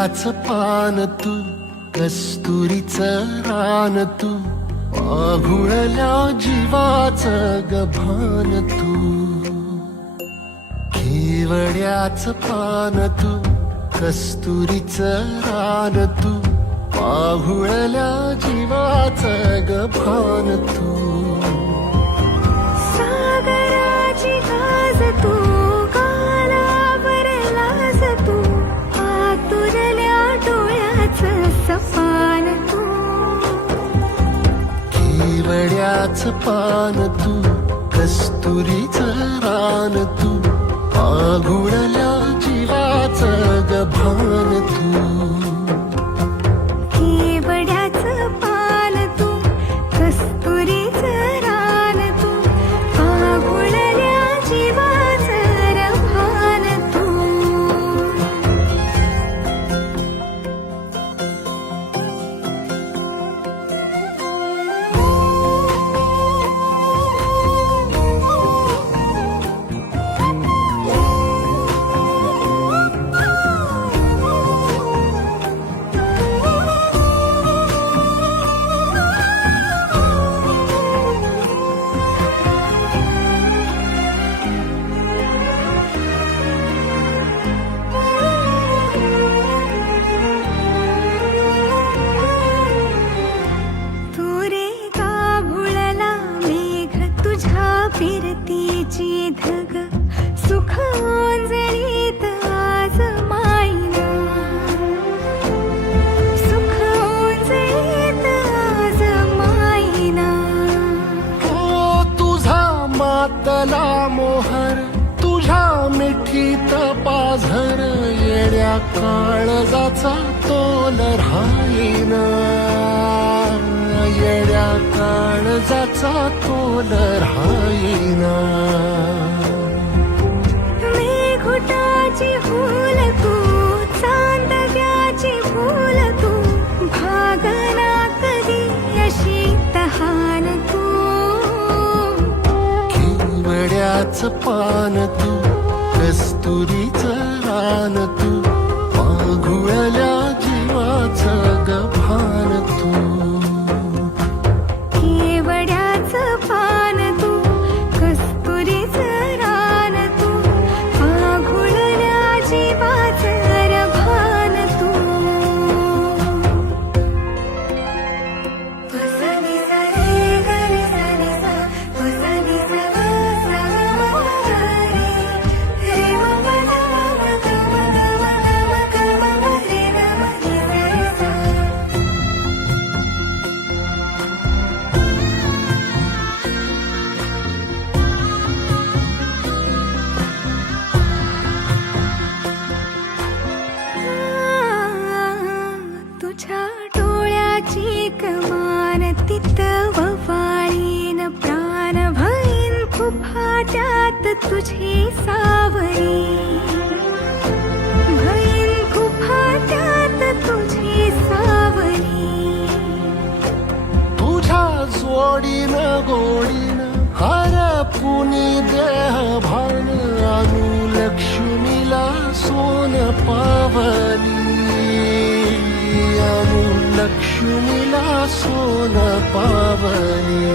केवड्याच पान तू, कस्तुरीचं रान तू, आघुळल्या जीवाचं गभान तू. केवड्याच पान तू, कस्तुरीचं रान तू, आघुळल्या जीवाचं गभान तू. सागराची गाज तू, गालावरलाज तू, आतुरल्या डोळ्याचं सपान तू. केवड्याच पान तू, कस्तुरीचं रान तू, आघुळल्या जीवाचं गभान तू. केवड्याचं पान तू, कस्तुरीचं रान तू, आघुळल्या जीवाचं रभान तू. फिरतीची धग सुख ओंजळीत आज मायना, सुख ओंजळीत आज मायना. ओ तुझा मातला मोहर, तुझ्या मिठीत पाझर, येड्या काळजाचा तोल राहीना, येड्या काळजाचा तोल राहीना. मेघुटाची फूल तू, चांदव्याची फूल तू, भागना कधी अशी तहान तू. केवड्याच पान तू, कस्तुरीचं रान तू, आघुळल्या जीवाचं गभान तू. केवड्याचं पान तू, कस्तुरीचं रान तू, आघुळल्या जीवाचं रभान तू. वसनी सा रे ग रे सा रे सा, वसनी सा ग सा ग म ग रे, रे म ग म ग म ग म ग म ग म रे ग म रे सा रे सा. तुझ्या डोळ्याची कमान तित ववाळीन, प्राण भईन खुफाट्यात तुझी सावरी, भईन खुफाट्यात तुझी सावरी. तुझ्या जोडीन गोडीन हरपुनी देह भान, अनुलक्ष्मीला सोन पावली, अनुलक्ष्मीला सोन पावली.